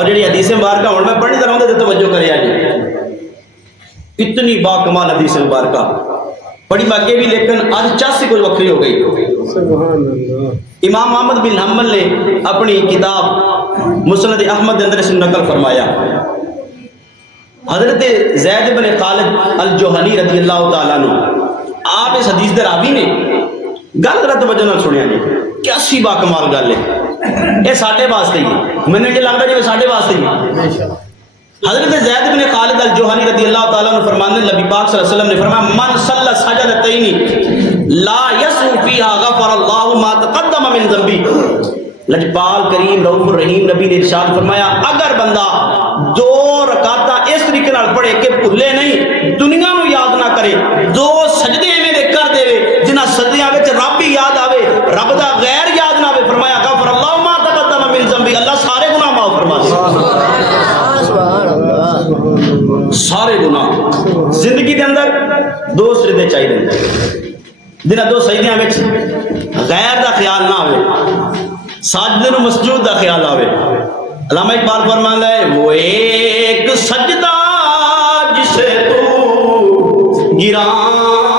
اور جڑی حدیث مبارکہ ہوں میں پڑھنی طرح دے توجہ کرے آج اتنی با کمال حدیث مبارکہ پڑھی باقی بھی لیکن آج چاسی کوئی وکری ہو گئی. سبحان اللہ. امام احمد بن حنبل نے اپنی کتاب مسند احمد کے اندر اس نقل فرمایا حضرت زید بن خالد الجوہنی رضی اللہ تعالیٰ عنہ آپ اس حدیث دے راوی نے گل ذرا توجہ نال سنیا جی کیسی با کمال گل ہے یہ ساڈے واسطے ہی میں نے لگتا جی ساڈے واسطے ہی. حضرت زید بن خالد الجوہنی رضی اللہ تعالیٰ عنہ فرمانے نبی پاک صلی اللہ علیہ وسلم نے فرمایا من صلی سجدتین لا یسو فیہا غفر اللہ ما تقدم من ذنبی. لجپال کریم رؤوف الرحیم نبی نے ارشاد فرمایا اگر بندہ 2 رکعتاں اس طریقے نال پڑھے کہ بھلے نہیں دنیا نو یاد نہ کرے 2 سجدے ایویں دے کر دے جنہاں سجدیاں وچ رب ہی یاد آوے رب دا غیر یاد نہ آوے فرمایا غفر اللہ ما تقدم من ذنبی اللہ سارے گناہ معاف فرما دے. سارے گناہ زندگی کے اندر 2 سجدے چاہیے جنہاں 2 سجدیاں وچ غیر دا خیال نہ آوے ساجدے نو مسجود دا خیال آوے. علامہ اقبال فرماندا ہے وہ ایک سجدہ جسے تو گراں